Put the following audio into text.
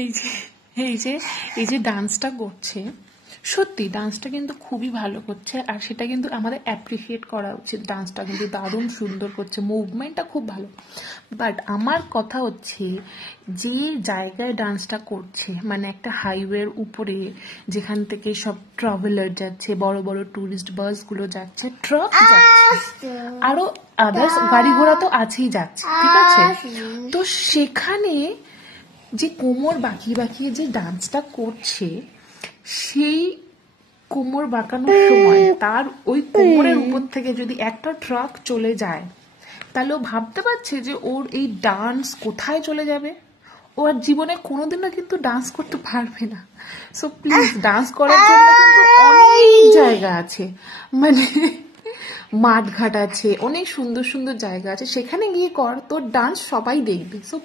এই যে এই যে এই যে ডান্সটা করছে, সত্যি ডান্সটা কিন্তু খুবই ভালো করছে, আর সেটা কিন্তু আমাদের অ্যাপ্রিসিয়েট করা উচিত। ডান্সটা কিন্তু দারুণ সুন্দর করছে, মুভমেন্টটা খুব ভালো। বাট আমার কথা হচ্ছে, যে জায়গায় ডান্সটা করছে, মানে একটা হাইওয়ের উপরে, যেখান থেকে সব ট্রাভেলার যাচ্ছে, বড় বড় ট্যুরিস্ট বাসগুলো যাচ্ছে, ট্রাক যাচ্ছে, আরো আদার্স গাড়ি ঘোড়া তো আছেই যাচ্ছে, ঠিক আছে? তো সেখানে যে কোমর বাঁকিয়ে বাঁকিয়ে যে ডান্সটা করছে, সেই কোমর বাঁকানোর সময় তার ওই কোমরের উপর থেকে যদি একটা ট্রাক চলে যায়, তাহলে ও ভাবতে পারছে যে ওর এই ডান্স কোথায় চলে যাবে। ও আর জীবনে কোনোদিনও কিন্তু ডান্স করতে পারবে না। সো প্লিজ, ডান্স করার জন্য কিন্তু অনেক জায়গা আছে, মানে মাঠঘাট আছে, অনেক সুন্দর সুন্দর জায়গা আছে, সেখানে গিয়ে কর, তোর ডান্স সবাই দেখবে। সো